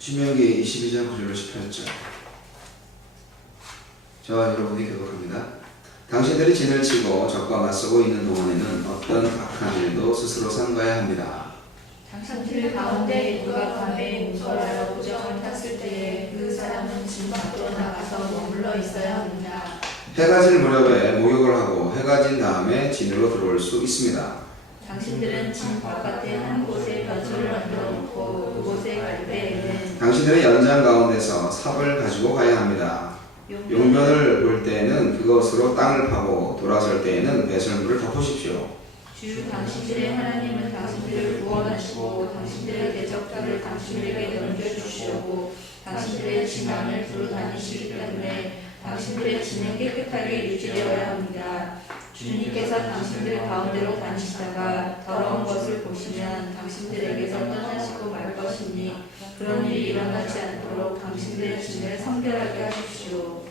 신명기 22장 9절로 18절. 저와 여러분이 교독합니다. 당신들이 진을 치고 적과 맞서고 있는 동안에는 어떤 악한 일도 스스로 삼가야 합니다. 당신들 가운데 누가 밤에 무서워하여 부정을 탔을 때에 그 사람은 진 밖으로 나가서 머물러 있어야 합니다. 해가 질 무렵에 목욕을 하고 해가 진 다음에 진으로 들어올 수 있습니다. 당신들은 진 바깥에 한 곳에 변소를 만들어 놓고 그곳에 갈 때에는 당신들의 연장 가운데서 삽을 가지고 가야 합니다. 용변을 볼 때에는 그것으로 땅을 파고 돌아설 때에는 배설물을 덮으십시오. 주 당신들의 하나님은 당신들을 구원하시고 당신들의 대적자를 당신들에게 넘겨주시려고 당신들의 진앙을 두루 다니시기 때문에 당신들의 진은 깨끗하게 유지되어야 합니다. 주님께서 당신들 가운데로 다니시다가 더러운 것을 보시면 당신들에게서 떠나시고 말 것이니 그런 일이 일어나지 않도록 당신들의 진을 성결하게 하십시오.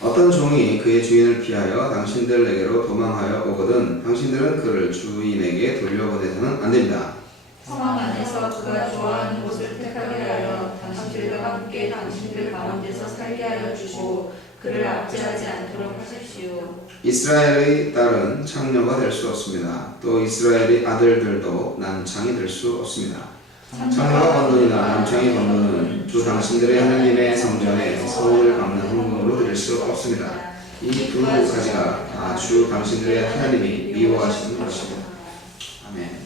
어떤 종이 그의 주인을 피하여 당신들에게로 도망하여 오거든 당신들은 그를 주인에게 돌려보내서는 안 됩니다. 성막 안에서 그가 좋아하는 곳을 택하게 하여 당신들과 함께 당신들 가운데서 살게 하여 주시고 그를 압제하지 않도록 하십시오. 이스라엘의 딸은 창녀가 될 수 없습니다. 또 이스라엘의 아들들도 난창이 될 수 없습니다. 창녀가 번돈이나 남창이 번돈은 주 당신들의 하나님의 성전에 서울을 갚는 헌금으로 드릴 수 없습니다. 이 두 가지가 다 주 당신들의 하나님이 미워하시는 것입니다. 아멘.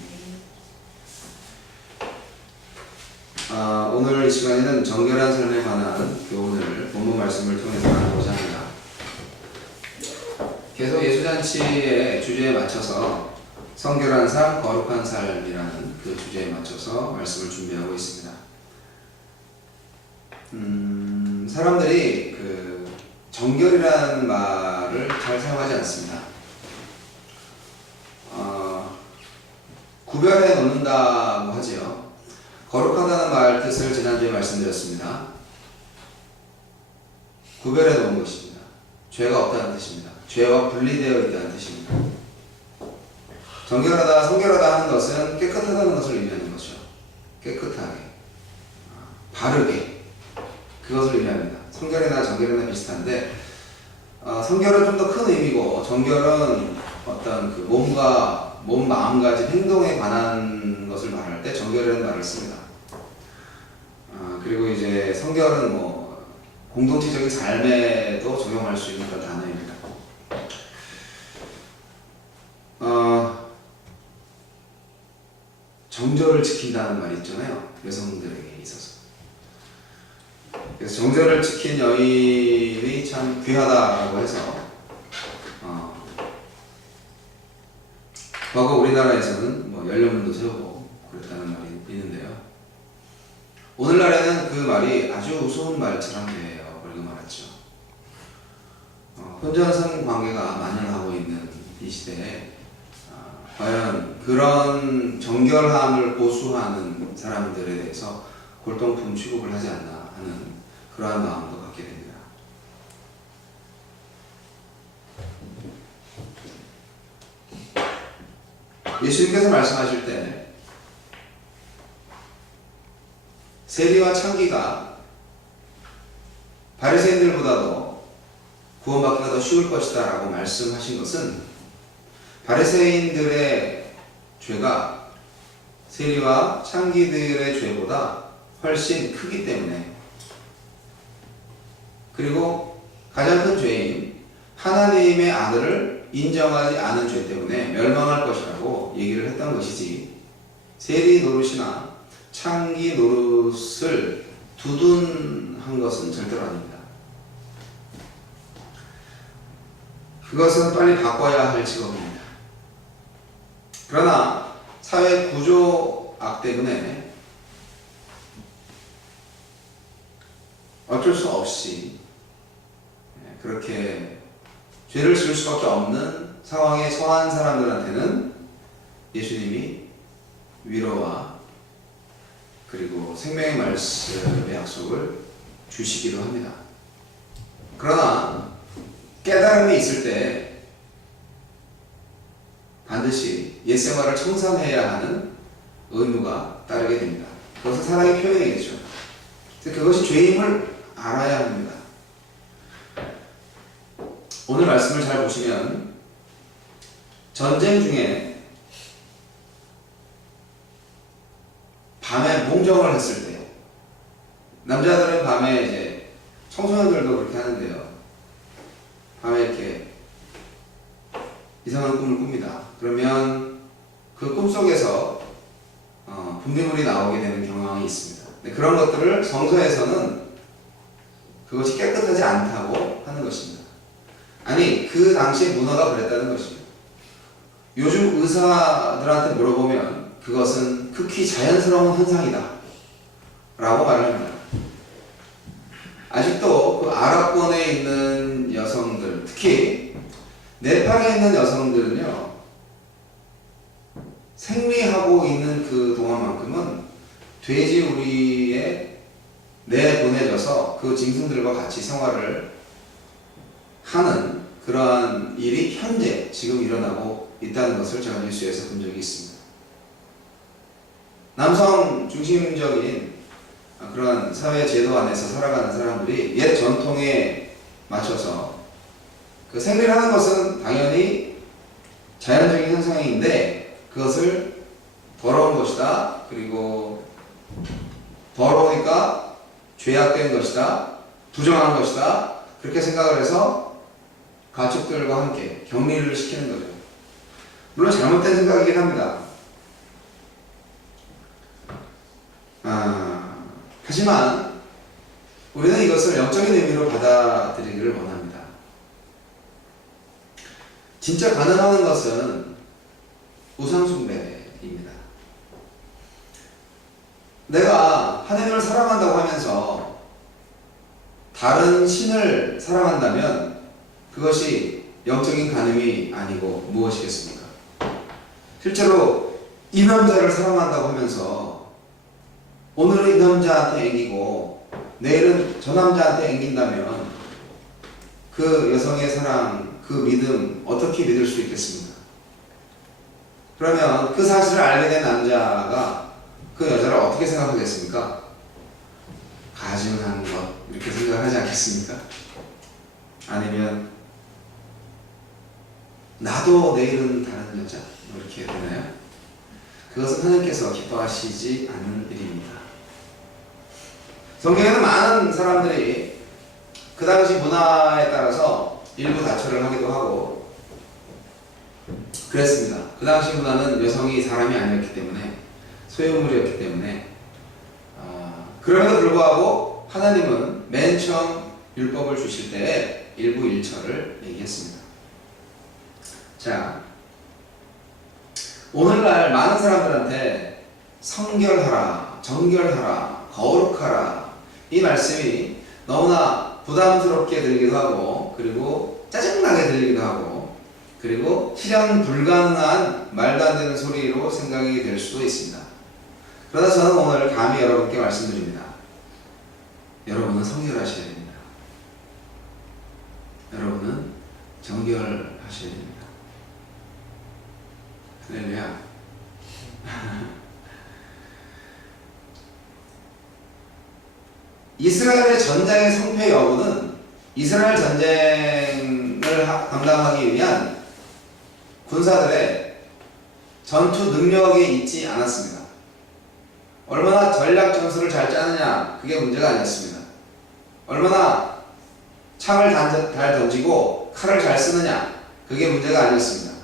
오늘 이 시간에는 정결한 삶에 관한 교훈을 본문 말씀을 통해서 나누고자 합니다. 계속 예수잔치의 주제에 맞춰서 성결한 삶, 거룩한 삶이라는 그 주제에 맞춰서 말씀을 준비하고 있습니다. 사람들이 그 정결이라는 말을 잘 사용하지 않습니다. 구별해 놓는다고 하지요. 거룩하다는 말 뜻을 지난주에 말씀드렸습니다. 구별해 놓은 것입니다. 죄가 없다는 뜻입니다. 죄와 분리되어 있다는 뜻입니다. 정결하다, 성결하다 하는 것은 깨끗하다는 것을 의미하는 것이죠. 깨끗하게, 바르게, 그것을 의미합니다. 성결이나 정결이나 비슷한데 성결은 좀 더 큰 의미고 정결은 어떤 그 몸, 마음가짐, 행동에 관한 것을 말할 때 정결이라는 말을 씁니다. 그리고 이제 성결은 뭐 공동체적인 삶에도 적용할 수 있는 그런 단어입니다. 정절을 지킨다는 말이 있잖아요. 여성들에게 있어서. 그래서 정절을 지킨 여인이 참 귀하다라고 해서 과거 우리나라에서는 뭐 연령문도 세우고 그랬다는 말이 있는데요. 오늘날에는 그 말이 아주 우스운 말처럼 되어 버리고 말았죠. 혼전성 관계가 만연하고 있는 이 시대에 과연 그런 정결함을 보수하는 사람들에 대해서 골동품 취급을 하지 않나 하는 그러한 마음도 갖게 됩니다. 예수님께서 말씀하실 때 세리와 창기가 바리새인들보다도 구원받기가 더 쉬울 것이다 라고 말씀하신 것은 바리새인들의 죄가 세리와 창기들의 죄보다 훨씬 크기 때문에, 그리고 가장 큰 죄인 하나님의 아들을 인정하지 않은 죄 때문에 멸망할 것이라고 얘기를 했던 것이지, 세리 노릇이나 창기 노릇을 두둔한 것은 절대로 아닙니다. 그것은 빨리 바꿔야 할 직업입니다. 그러나 사회 구조 악 때문에 어쩔 수 없이 그렇게 죄를 지을 수밖에 없는 상황에 처한 사람들한테는 예수님이 위로와 그리고 생명의 말씀의 약속을 주시기도 합니다. 그러나 깨달음이 있을 때 반드시 옛생활을 청산해야 하는 의무가 따르게 됩니다. 그것은 사랑의 표현이겠죠. 그것이 죄임을 알아야 합니다. 오늘 말씀을 잘 보시면 전쟁 중에 밤에 몽정을 했을 때 남자들은 밤에 이제 청소년들도 그렇게 하는데요. 밤에 이렇게 이상한 꿈을 꿉니다. 그러면 그 꿈속에서 분비물이 나오게 되는 경향이 있습니다. 그런 것들을 성서에서는 그것이 깨끗하지 않다고 하는 것입니다. 아니, 그 당시에 문화가 그랬다는 것입니다. 요즘 의사들한테 물어보면 그것은 극히 자연스러운 현상이다 라고 말을 합니다. 아직도 그 아랍권에 있는 여성들, 특히 네팔에 있는 여성들은요, 생리하고 있는 그 동안만큼은 돼지우리에 내보내져서 그 짐승들과 같이 생활을 하는 그러한 일이 현재 지금 일어나고 있다는 것을 제가 뉴스에서 본 적이 있습니다. 남성 중심적인 그런 사회 제도 안에서 살아가는 사람들이 옛 전통에 맞춰서 그 생리를 하는 것은 당연히 자연적인 현상인데 그것을 더러운 것이다. 그리고 더러우니까 죄악된 것이다. 부정한 것이다. 그렇게 생각을 해서 가축들과 함께 격리를 시키는 거죠. 물론 잘못된 생각이긴 합니다. 하지만 우리는 이것을 영적인 의미로 받아들이기를 원합니다. 진짜 가능한 것은 우상숭배입니다. 내가 하나님을 사랑한다고 하면서 다른 신을 사랑한다면 그것이 영적인 간음이 아니고 무엇이겠습니까? 실제로 이 남자를 사랑한다고 하면서 오늘은 이 남자한테 앵기고 내일은 저 남자한테 앵긴다면 그 여성의 사랑, 그 믿음 어떻게 믿을 수 있겠습니까? 그러면 그 사실을 알게 된 남자가 그 여자를 어떻게 생각하겠습니까? 가증한 것 이렇게 생각하지 않겠습니까? 아니면 나도 내일은 다른 여자 이렇게 되나요? 그것은 하나님께서 기뻐하시지 않는 일입니다. 성경에는 많은 사람들이 그 당시 문화에 따라서 일부 다처를 하기도 하고 그랬습니다. 그 당시 문화는 여성이 사람이 아니었기 때문에 소유물이었기 때문에 그럼에도 불구하고 하나님은 맨 처음 율법을 주실 때에 일부 일처를 얘기했습니다. 자, 오늘날 많은 사람들한테 성결하라, 정결하라, 거룩하라 이 말씀이 너무나 부담스럽게 들리기도 하고 그리고 짜증나게 들리기도 하고 그리고 실현 불가능한 말도 안 되는 소리로 생각이 될 수도 있습니다. 그러나 저는 오늘 감히 여러분께 말씀드립니다. 여러분은 성결하셔야 됩니다. 여러분은 정결하셔야 됩니다. 할렐루야. 이스라엘의 전쟁의 성패 여부는 이스라엘 전쟁을 감당하기 위한 군사들의 전투 능력이 있지 않았습니다. 얼마나 전략 전술을 잘 짜느냐 그게 문제가 아니었습니다. 얼마나 창을 잘 던지고 칼을 잘 쓰느냐 그게 문제가 아니었습니다.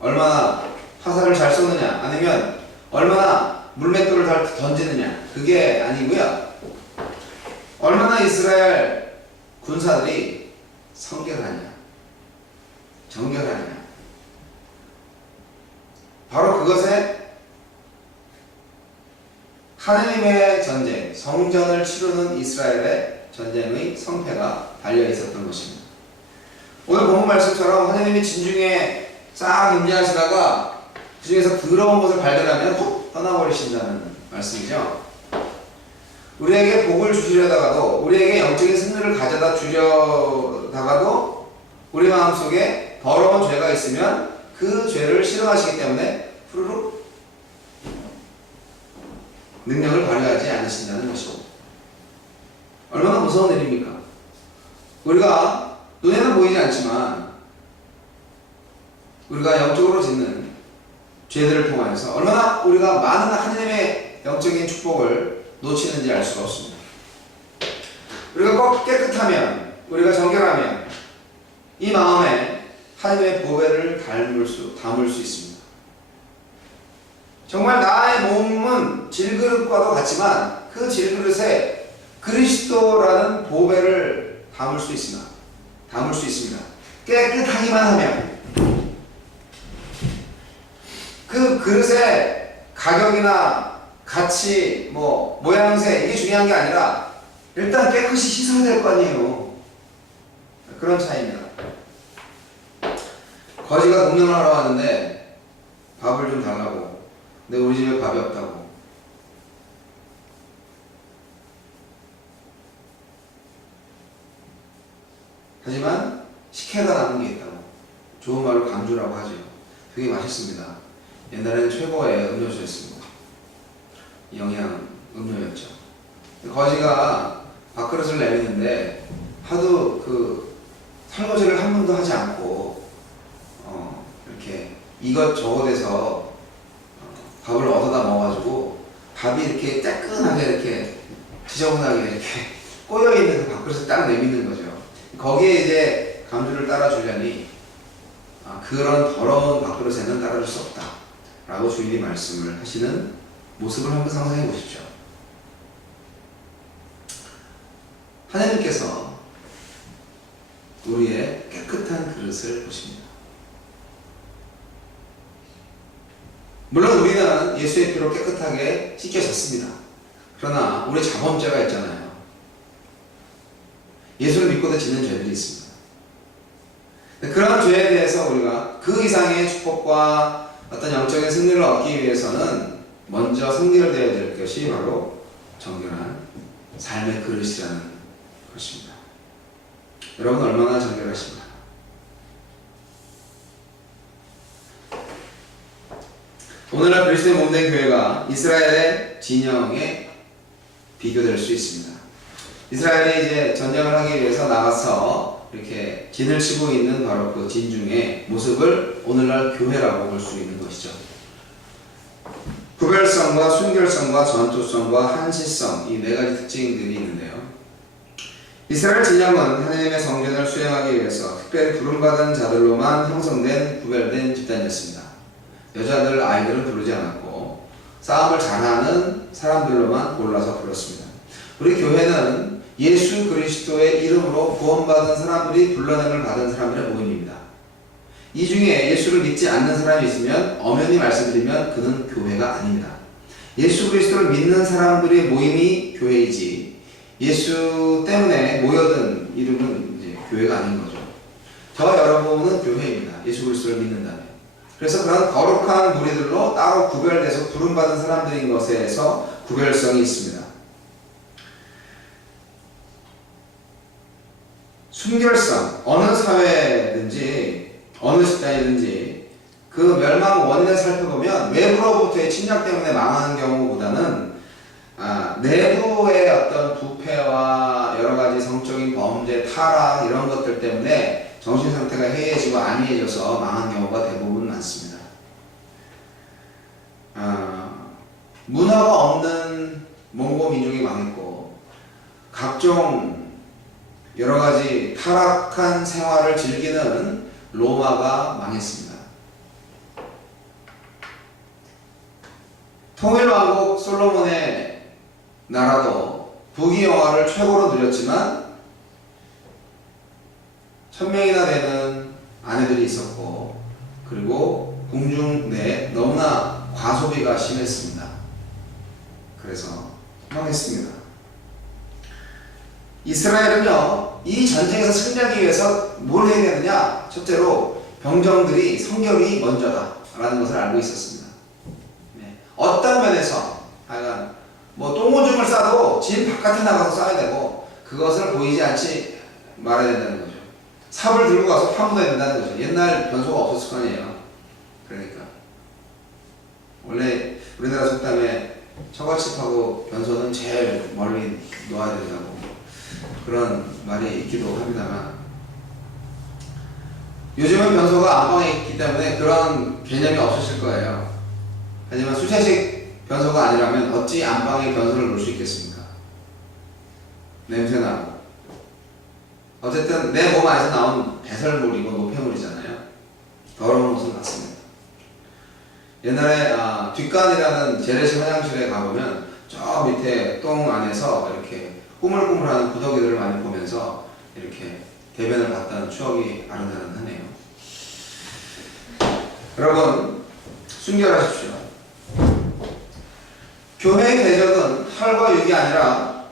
얼마나 화살을 잘 쏘느냐 아니면 얼마나 물맷돌을 잘 던지느냐 그게 아니고요. 얼마나 이스라엘 군사들이 성결하냐 정결하냐 바로 그것에 하나님의 전쟁, 성전을 치르는 이스라엘의 전쟁의 성패가 달려 있었던 것입니다. 오늘 본문 말씀처럼 하나님이 진중에 싹 임재하시다가 그 중에서 더러운 것을 발견하면 훅 떠나버리신다는 말씀이죠. 우리에게 복을 주시려다가도 우리에게 영적인 승리를 가져다 주려다가도 우리 마음속에 더러운 죄가 있으면 그 죄를 싫어하시기 때문에 후루룩 능력을 발휘하지 않으신다는 것입니다. 무서운 일입니까? 우리가 눈에는 보이지 않지만 우리가 영적으로 짓는 죄들을 통하여서 얼마나 우리가 많은 하나님의 영적인 축복을 놓치는지 알 수가 없습니다. 우리가 꼭 깨끗하면, 우리가 정결하면 이 마음에 하나님의 보배를 담을 수 있습니다. 정말 나의 몸은 질그릇과도 같지만 그 질그릇에 그리스도라는 보배를 담을 수 있습니다. 깨끗하기만 하면 그 그릇의 가격이나 가치, 모양새 이게 중요한 게 아니라 일단 깨끗이 씻어야 될 거 아니에요. 그런 차이입니다. 거지가 동nem을 하러 왔는데 밥을 좀 달라고. 근데 우리 집에 밥이 없다고. 하지만 식혜가 남은 게 있다고. 좋은 말로 감주라고 하죠. 되게 맛있습니다. 옛날에는 최고의 음료수였습니다. 영양 음료였죠. 거지가 밥그릇을 내미는데 하도 그 설거지를 한 번도 하지 않고 이렇게 이것저것에서 밥을 얻어다 먹어가지고 밥이 이렇게 따끈하게 이렇게 지저분하게 이렇게 꼬여있는 그 밥그릇을 딱 내미는 거죠. 거기에 이제 감주를 따라주려니 그런 더러운 밥그릇에는 따라줄 수 없다 라고 주인이 말씀을 하시는 모습을 한번 상상해 보십시오. 하나님께서 우리의 깨끗한 그릇을 보십니다. 물론 우리는 예수의 피로 깨끗하게 씻겨졌습니다. 그러나 우리 자범죄가 있잖아요. 예수를 믿고도 짓는 죄들이 있습니다. 그런 죄에 대해서 우리가 그 이상의 축복과 어떤 영적인 승리를 얻기 위해서는 먼저 성결되어야 될 것이 바로 정결한 삶의 그릇이라는 것입니다. 여러분 얼마나 정결하십니까? 오늘날 그리스도의 몸된 교회가 이스라엘의 진영에 비교될 수 있습니다. 이스라엘이 이제 전쟁을 하기 위해서 나가서 이렇게 진을 치고 있는 바로 그 진중의 모습을 오늘날 교회라고 볼 수 있는 것이죠. 구별성과 순결성과 전투성과 한시성, 이 네 가지 특징들이 있는데요. 이스라엘 진영은 하나님의 성전을 수행하기 위해서 특별히 부름받은 자들로만 형성된 구별된 집단이었습니다. 여자들, 아이들은 부르지 않았고 싸움을 잘하는 사람들로만 골라서 불렀습니다. 우리 교회는 예수 그리스도의 이름으로 구원받은 사람들이 불러냄을 받은 사람들의 모임입니다. 이 중에 예수를 믿지 않는 사람이 있으면 엄연히 말씀드리면 그는 교회가 아닙니다. 예수 그리스도를 믿는 사람들의 모임이 교회이지 예수 때문에 모여든 이름은 이제 교회가 아닌 거죠. 저 여러분은 교회입니다. 예수 그리스도를 믿는다면. 그래서 그런 거룩한 무리들로 따로 구별돼서 부름받은 사람들인 것에서 구별성이 있습니다. 순결성, 어느 사회든지 어느 집단이든지 그 멸망 원인을 살펴보면 외부로부터의 침략 때문에 망하는 경우보다는 내부의 어떤 부패와 여러가지 성적인 범죄, 타락 이런 것들 때문에 정신상태가 해이해지고 안이해져서 망한 경우가 대부분 많습니다. 문화가 없는 몽고 민족이 망했고 각종 여러가지 타락한 생활을 즐기는 로마가 망했습니다. 통일왕국 솔로몬의 나라도 부귀영화를 최고로 누렸지만 1000명이나 되는 아내들이 있었고 그리고 궁중 내에 너무나 과소비가 심했습니다. 그래서 망했습니다. 이스라엘은요, 이 전쟁에서 승리하기 위해서 뭘 해야 되느냐? 첫째로 병정들이 성결이 먼저다 라는 것을 알고 있었습니다. 어떤 면에서 하여간 똥오줌을 싸도 집 바깥에 나가서 싸야 되고 그것을 보이지 않지 말아야 된다는 거죠. 삽을 들고 가서 파묻어야 된다는 거죠. 옛날 변소가 없었을 거 아니에요. 그러니까 원래 우리나라 속담에 처갓집하고 변소는 제일 멀리 놓아야 된다고. 그런 말이 있기도 합니다만, 요즘은 변소가 안방에 있기 때문에 그런 개념이 없으실 거예요. 하지만 수세식 변소가 아니라면 어찌 안방에 변소를 놓을 수 있겠습니까? 냄새나고. 어쨌든 내 몸 안에서 나온 배설물이고 노폐물이잖아요. 더러운 옷은 맞습니다. 옛날에 뒷간이라는 재래식 화장실에 가보면 저 밑에 똥 안에서 이렇게 꾸물꾸물하는 구더기들을 많이 보면서 이렇게 대변을 봤던 추억이 아른아른하네요. 여러분, 순결하십시오. 교회의 대적은 혈과 육이 아니라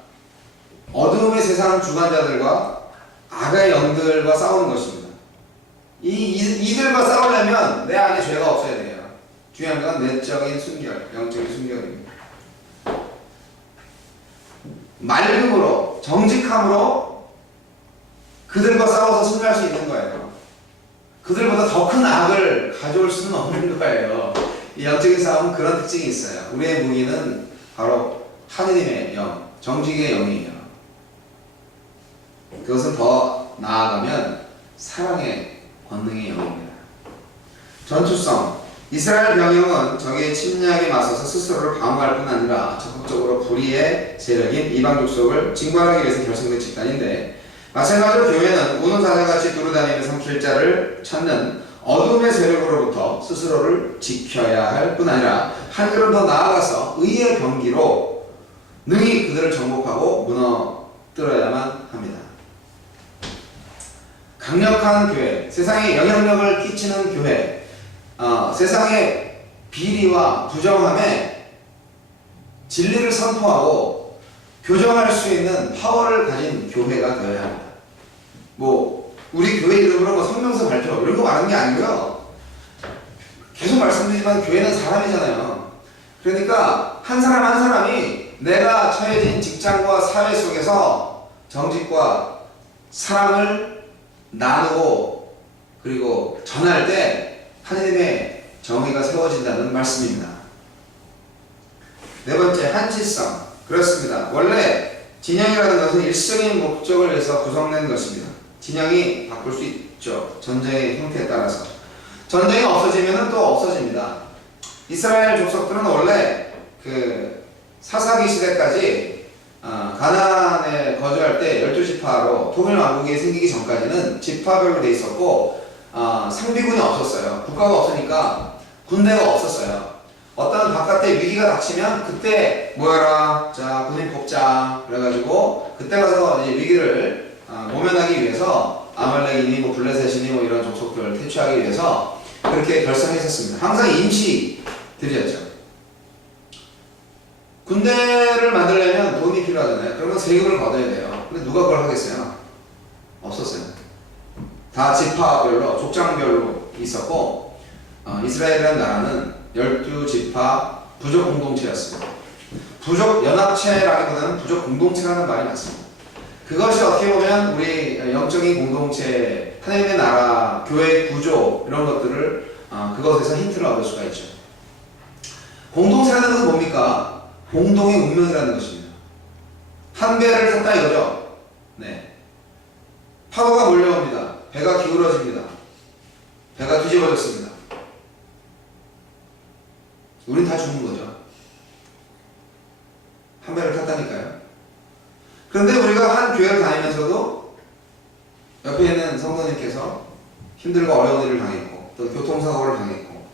어두움의 세상 주관자들과 악의 영들과 싸우는 것입니다. 이들과 싸우려면 내 안에 죄가 없어야 돼요. 중요한 건 내적인 순결, 영적인 순결입니다. 맑음으로, 정직함으로 그들과 싸워서 승리할 수 있는 거예요. 그들보다 더 큰 악을 가져올 수는 없는 거예요. 이 영적인 싸움은 그런 특징이 있어요. 우리의 무기는 바로 하느님의 영, 정직의 영이에요. 그것은 더 나아가면 사랑의 권능의 영입니다. 전투성. 이스라엘 병영은 적의 침략에 맞서서 스스로를 방어할 뿐 아니라 적극적으로 불의의 세력인 이방 족속을 징벌하기 위해서 결성된 집단인데, 마찬가지로 교회는 우는사자같이 두루다니면서 길자를 찾는 어둠의 세력으로부터 스스로를 지켜야 할 뿐 아니라 한 걸음 더 나아가서 의의 병기로 능히 그들을 정복하고 무너뜨려야만 합니다. 강력한 교회, 세상에 영향력을 끼치는 교회, 세상의 비리와 부정함에 진리를 선포하고 교정할 수 있는 파워를 가진 교회가 되어야 합니다. 우리 교회 이름으로 성명서 발표 이런 거 말하는 게 아니고요. 계속 말씀드리지만 교회는 사람이잖아요. 그러니까 한 사람 한 사람이 내가 처해진 직장과 사회 속에서 정직과 사랑을 나누고 그리고 전할 때 하느님의 정의가 세워진다는 말씀입니다. 네 번째, 한치성. 그렇습니다. 원래 진영이라는 것은 일성의 목적을 위해서 구성된 것입니다. 진영이 바꿀 수 있죠. 전쟁의 형태에 따라서. 전쟁이 없어지면 또 없어집니다. 이스라엘 족속들은 원래 사사기 시대까지 가나안에 거주할 때 12지파로 통일왕국이 생기기 전까지는 지파별로 돼 있었고, 상비군이 없었어요. 국가가 없으니까 군대가 없었어요. 어떤 바깥에 위기가 닥치면 그때 모여라, 자 군인 뽑자 그래가지고 그때 가서 이제 위기를 모면하기 위해서 아말렉이니 블레셋이니 이런 족속들을 퇴치하기 위해서 그렇게 결성했었습니다. 항상 임시들이었죠. 군대를 만들려면 돈이 필요하잖아요. 그러면 세금을 걷어야 돼요. 근데 누가 그걸 하겠어요? 없었어요. 다 지파별로, 족장별로 있었고, 이스라엘이라는 나라는 12지파 부족 공동체였습니다. 부족 연합체라기보다는 부족 공동체라는 말이 맞습니다. 그것이 어떻게 보면 우리 영적인 공동체, 하나님의 나라, 교회 구조 이런 것들을 그것에서 힌트를 얻을 수가 있죠. 공동체라는 것은 뭡니까? 공동의 운명이라는 것입니다. 한 배를 탔다 이거죠. 네. 파도가 몰려옵니다. 배가 기울어집니다. 배가 뒤집어졌습니다. 우린 다 죽는 거죠. 한 배를 탔다니까요. 그런데 우리가 한 교회를 다니면서도 옆에 있는 성도님께서 힘들고 어려운 일을 당했고 또 교통사고를 당했고,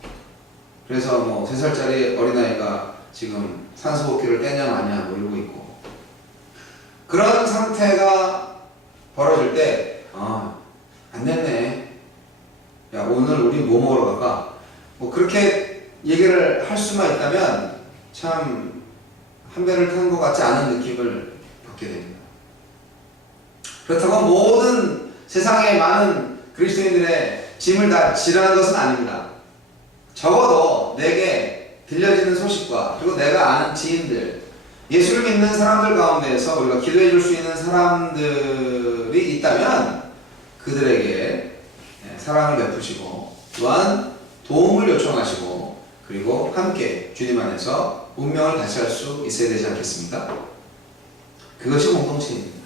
그래서 3살짜리 어린아이가 지금 산소호흡기를 떼냐 마냐 이러고 있고, 그런 상태가 벌어질 때 안 됐네, 야 오늘 우리 뭐 먹으러 갈까, 그렇게 얘기를 할 수만 있다면 참 한 배를 탄 것 같지 않은 느낌을 받게 됩니다. 그렇다고 모든 세상의 많은 그리스도인들의 짐을 다 지라는 것은 아닙니다. 적어도 내게 들려지는 소식과 그리고 내가 아는 지인들, 예수를 믿는 사람들 가운데에서 우리가 기도해 줄 수 있는 사람들이 있다면 그들에게 사랑을 베푸시고 또한 도움을 요청하시고 그리고 함께 주님 안에서 운명을 다시 할 수 있어야 되지 않겠습니까? 그것이 공동체입니다.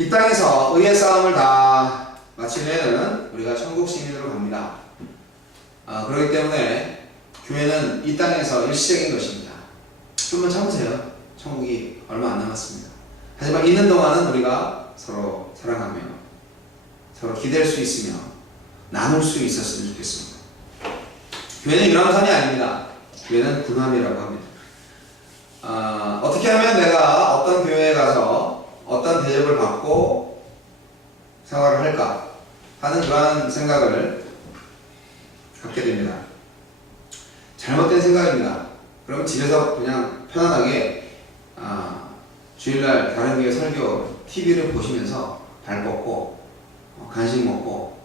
이 땅에서 의의 싸움을 다 마치면은 우리가 천국 시민으로 갑니다. 그렇기 때문에 교회는 이 땅에서 일시적인 것입니다. 좀만 참으세요. 천국이 얼마 안 남았습니다. 하지만 있는 동안은 우리가 서로 사랑하며 서로 기댈 수 있으며 나눌 수 있었으면 좋겠습니다. 교회는 유람선이 아닙니다. 교회는 군함이라고 합니다. 어떻게 하면 내가 어떤 교회에 가서 어떤 대접을 받고 생활을 할까 하는 그러한 생각을 갖게 됩니다. 잘못된 생각입니다. 그럼 집에서 그냥 편안하게 주일날 다른 교회 설교 TV를 보시면서 발 뻗고 간식 먹고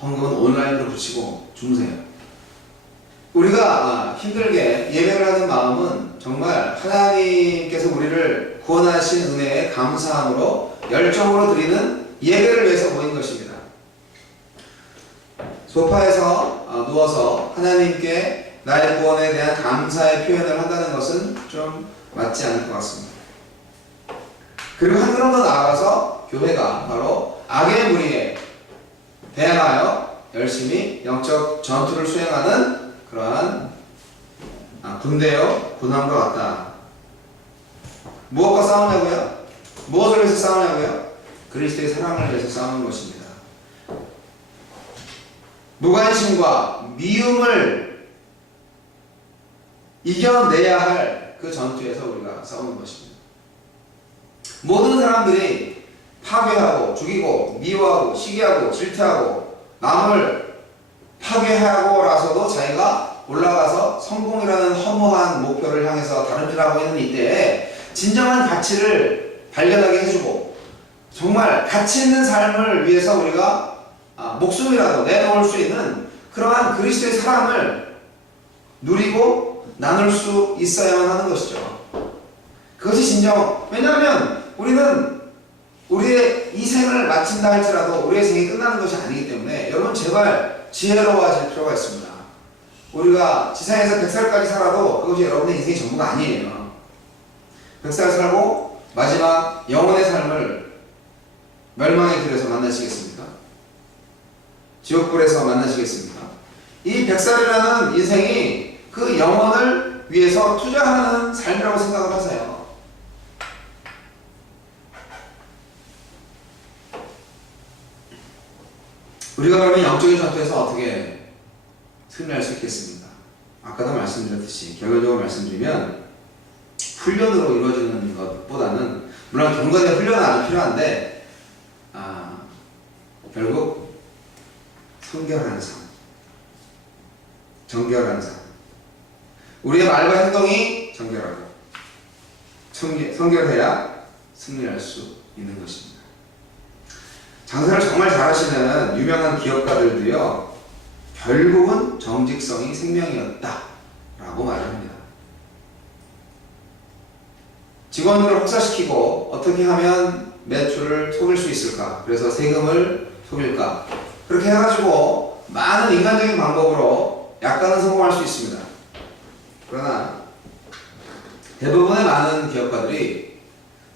헌금은 온라인으로 붙이고 주무세요. 우리가 힘들게 예배를 하는 마음은 정말 하나님께서 우리를 구원하신 은혜에 감사함으로 열정으로 드리는 예배를 위해서 모인 것입니다. 소파에서 누워서 하나님께 나의 구원에 대한 감사의 표현을 한다는 것은 좀 맞지 않을 것 같습니다. 그리고 한 걸음 더 나아가서 교회가 바로 악의 무리에 대항하여 열심히 영적 전투를 수행하는 그러한 군대요 군함과 같다. 무엇과 싸우냐고요? 무엇을 위해서 싸우냐고요? 그리스도의 사랑을 위해서 싸우는 것입니다. 무관심과 미움을 이겨내야 할 그 전투에서 우리가 싸우는 것입니다. 모든 사람들이 파괴하고 죽이고 미워하고 시기하고 질투하고 남을 파괴하고라서도 자기가 올라가서 성공이라는 허무한 목표를 향해서 다름질하고 있는 이때에 진정한 가치를 발견하게 해주고 정말 가치 있는 삶을 위해서 우리가 목숨이라도 내놓을 수 있는 그러한 그리스도의 사랑을 누리고 나눌 수 있어야만 하는 것이죠. 그것이 진정, 왜냐하면 우리는 우리의 이 생을 마친다 할지라도 우리의 생이 끝나는 것이 아니기 때문에 여러분 제발 지혜로워질 필요가 있습니다. 우리가 지상에서 100살까지 살아도 그것이 여러분의 인생의 전부가 아니에요. 100살 살고 마지막 영원의 삶을 멸망의 길에서 만나시겠습니까? 지옥불에서 만나시겠습니까? 이 100살이라는 인생이 그 영혼을 위해서 투자하는 삶이라고 생각을 하세요. 우리가 그러면 영적인 전투에서 어떻게 승리할 수 있겠습니까? 아까도 말씀드렸듯이 결론적으로 말씀드리면 훈련으로 이루어지는 것보다는 물론 경건의 훈련은 아주 필요한데 결국 성결하는 삶, 정결하는 삶, 우리의 말과 행동이 정결하고 성결해야 승리할 수 있는 것입니다. 장사를 정말 잘하시는 유명한 기업가들도요 결국은 정직성이 생명이었다 라고 말을 합니다. 직원들을 혹사시키고 어떻게 하면 매출을 속일 수 있을까, 그래서 세금을 속일까, 그렇게 해가지고 많은 인간적인 방법으로 약간은 성공할 수 있습니다. 그러나 대부분의 많은 기업가들이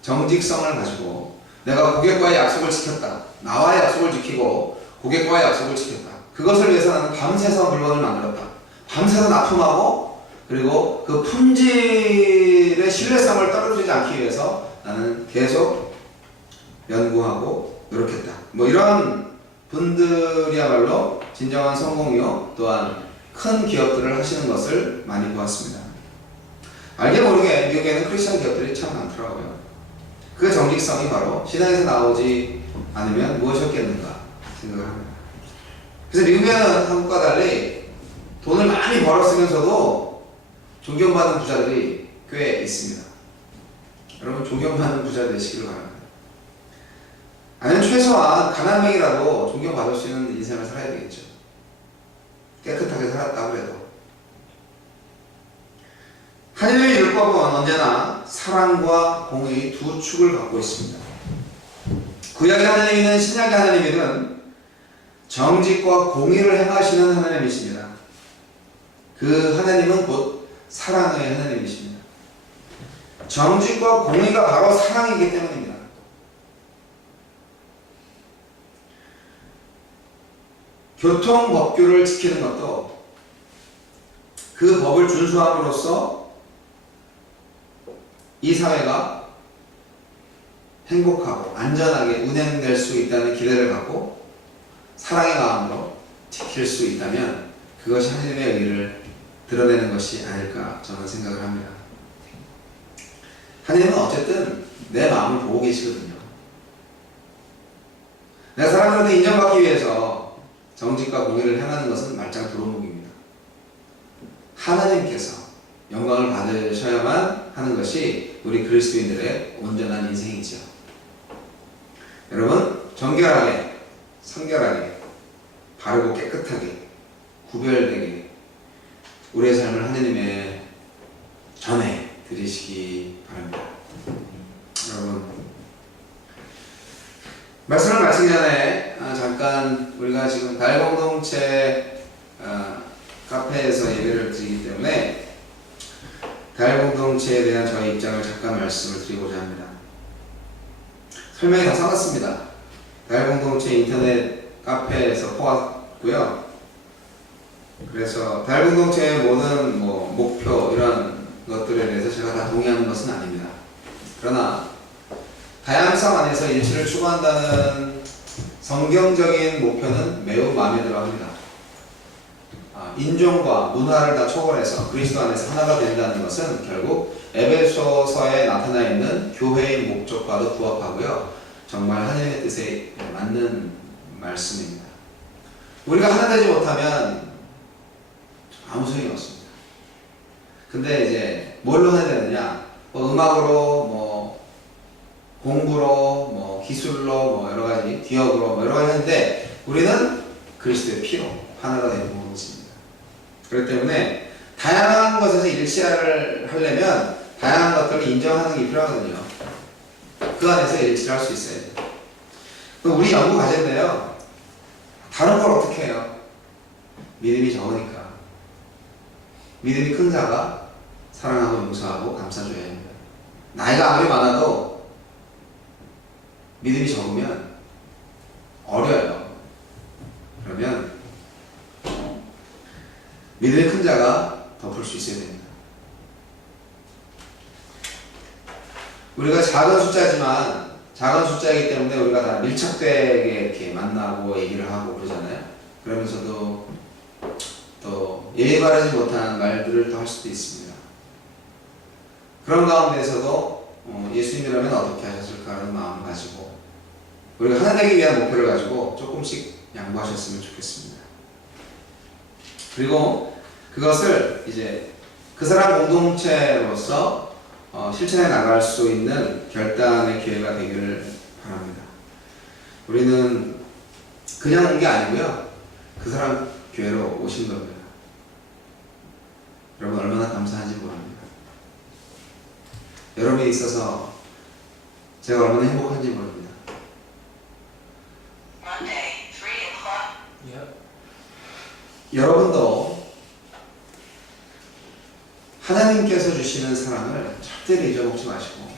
정직성을 가지고 내가 고객과의 약속을 지켰다, 나와의 약속을 지키고 고객과의 약속을 지켰다, 그것을 위해서 나는 밤새서 물건을 만들었다, 밤새서 납품하고 그리고 그 품질의 신뢰성을 떨어뜨리지 않기 위해서 나는 계속 연구하고 노력했다, 뭐 이런 분들이야말로 진정한 성공이요 또한 큰 기업들을 하시는 것을 많이 보았습니다. 알게 모르게 미국에는 크리스천 기업들이 참 많더라고요. 그 정직성이 바로 신앙에서 나오지 않으면 무엇이었겠는가 생각을 합니다. 그래서 미국에는 한국과 달리 돈을 많이 벌었으면서도 존경받는 부자들이 꽤 있습니다. 여러분 존경받는 부자 되시기를 바랍니다. 아니면 최소한 가난맹이라도 존경받을 수 있는 인생을 살아야 되겠죠. 깨끗하게 살았다 그래도. 하나님의 율법은 언제나 사랑과 공의 두 축을 갖고 있습니다. 구약의 하나님이든 신약의 하나님이든 정직과 공의를 행하시는 하나님이십니다. 그 하나님은 곧 사랑의 하나님이십니다. 정직과 공의가 바로 사랑이기 때문입니다. 교통법규를 지키는 것도 그 법을 준수함으로써 이 사회가 행복하고 안전하게 운행될 수 있다는 기대를 갖고 사랑의 마음으로 지킬 수 있다면 그것이 하나님의 의를 드러내는 것이 아닐까 저는 생각을 합니다. 하나님은 어쨌든 내 마음을 보고 계시거든요. 내가 사람들한테 인정받기 위해서 정직과 공의를 행하는 것은 말짱 도루묵입니다. 하나님께서 영광을 받으셔야만 하는 것이 우리 그리스도인들의 온전한 인생이죠. 여러분, 정결하게, 성결하게, 바르고 깨끗하게, 구별되게 우리의 삶을 하나님의 전에 드리시기 바랍니다. 여러분, 말씀을 마치기 전에 잠깐 우리가 지금 달공동체 카페에서 예배를 드리기 때문에 달공동체에 대한 저희 입장을 잠깐 말씀을 드리고자 합니다. 설명이 다 써놨습니다. 달공동체 인터넷 카페에서 포함고요. 그래서 달공동체의 모든 목표 이런 것들에 대해서 제가 다 동의하는 것은 아닙니다. 그러나 다양성 안에서 일치를 추구한다는 성경적인 목표는 매우 마음에 들어 합니다. 인종과 문화를 다 초월해서 그리스도 안에서 하나가 된다는 것은 결국 에베소서에 나타나 있는 교회의 목적과도 부합하고요. 정말 하나님의 뜻에 맞는 말씀입니다. 우리가 하나 되지 못하면 아무 소용이 없습니다. 근데 이제 뭘로 해야 되느냐? 음악으로, 공부로, 기술로, 여러 가지 기업으로 여러 가지 하는데 우리는 그리스도의 피로 하나가 되는 것입니다. 그렇기 때문에 다양한 것에서 일치를 하려면 다양한 것들을 인정하는 게 필요하거든요. 그 안에서 일치를 할 수 있어야 돼요. 우리 연구 과제인데요. 다른 걸 어떻게 해요? 믿음이 적으니까. 믿음이 큰 자가 사랑하고 용서하고 감싸줘야 합니다. 나이가 아무리 많아도 믿음이 적으면 어려요. 그러면 믿음이 큰 자가 덮을 수 있어야 됩니다. 우리가 작은 숫자지만 작은 숫자이기 때문에 우리가 다 밀착되게 이렇게 만나고 얘기를 하고 그러잖아요. 그러면서도 또 예의 바르지 못한 말들을 또 할 수도 있습니다. 그런 가운데서도 예수님이라면 어떻게 하셨을까라는 마음을 가지고 우리가 하나 되기 위한 목표를 가지고 조금씩 양보하셨으면 좋겠습니다. 그리고 그것을 이제 그 사람 공동체로서 실천해 나갈 수 있는 결단의 기회가 되기를 바랍니다. 우리는 그냥 온 게 아니고요. 그 사람 교회로 오신 겁니다. 여러분 얼마나 감사한지 모릅니다. 여러분이 있어서 제가 얼마나 행복한지 모릅니다. 여러분도 하나님께서 주시는 사랑을 절대로 잊어먹지 마시고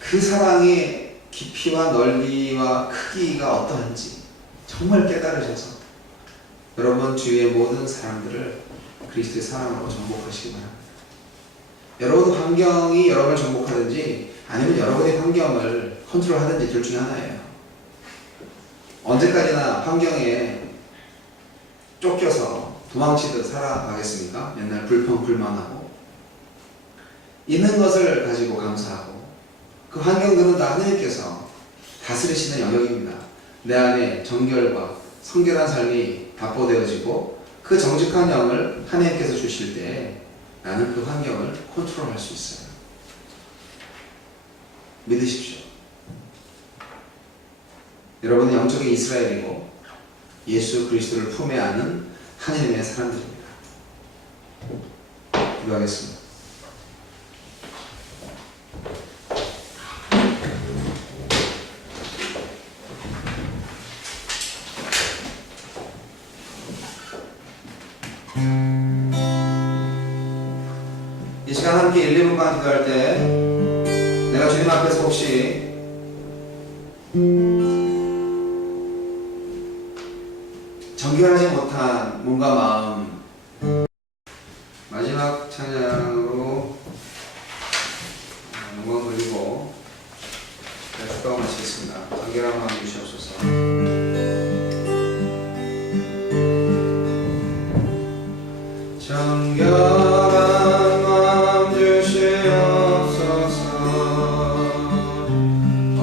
그 사랑의 깊이와 넓이와 크기가 어떠한지 정말 깨달으셔서 여러분 주위의 모든 사람들을 그리스도의 사랑으로 정복하시기 바랍니다. 여러분 환경이 여러분을 정복하든지 아니면 여러분의 환경을 컨트롤하든지 둘 중에 하나예요. 언제까지나 환경에 쫓겨서 도망치듯 살아가겠습니까? 맨날 불평불만하고 있는 것을 가지고 감사하고 그 환경들은 다 하나님께서 다스리시는 영역입니다. 내 안에 정결과 성결한 삶이 답보되어지고 그 정직한 영을 하나님께서 주실 때 나는 그 환경을 컨트롤할 수 있어요. 믿으십시오. 여러분은 영적인 이스라엘이고 예수 그리스도를 품에 안은 하나님의 사람들입니다. 기도하겠습니다. 이 시간 함께 1, 2분간 기도할 때 내가 주님 앞에서 혹시 몸과 마음. 마지막 찬양으로 영광 돌리고 축도하고 마치겠습니다. 정결한 마음 주시옵소서. 정결한 마음 주시옵소서. 오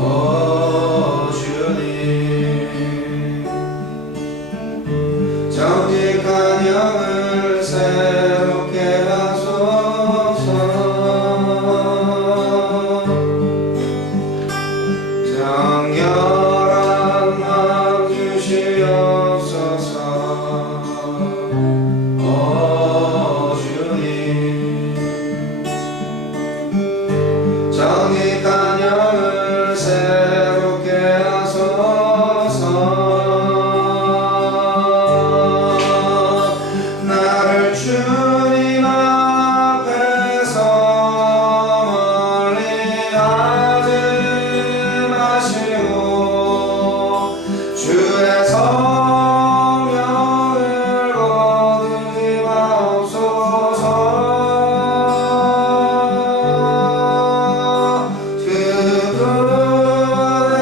주님, 정직한 영을 새롭게 하소서. 정결한 마음 주시옵소서. 오 주님, 정직한 영을 새롭게 하소서. 나를 주님 앞에서 멀리 하지 마시고 주의 성령을 거두지 마옵소서. 그분의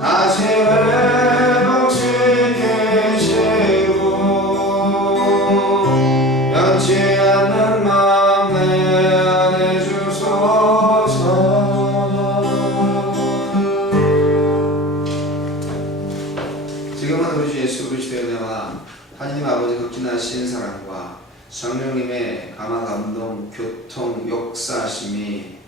다시 회복시키시고 변치 않는 마음 내 안에 주소서. 지금은 우리 주 예수 그리스도의 은혜와 하나님 아버지 극진하신 사랑과 성령님의 감화 감동 교통 역사하심이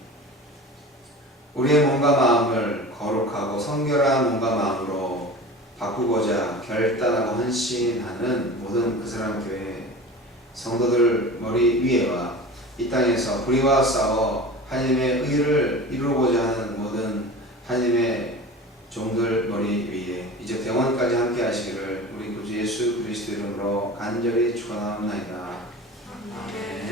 우리의 몸과 마음을 거룩하고 성결한 몸과 마음으로 바꾸고자 결단하고 헌신하는 모든 그 사람 교회 성도들 머리 위에와 이 땅에서 불의와 싸워 하나님의 의를 이루고자 하는 모든 하나님의 종들 머리 위에 이제 영원까지 함께 하시기를 우리 구주 예수 그리스도 이름으로 간절히 축원하옵나이다. 아멘.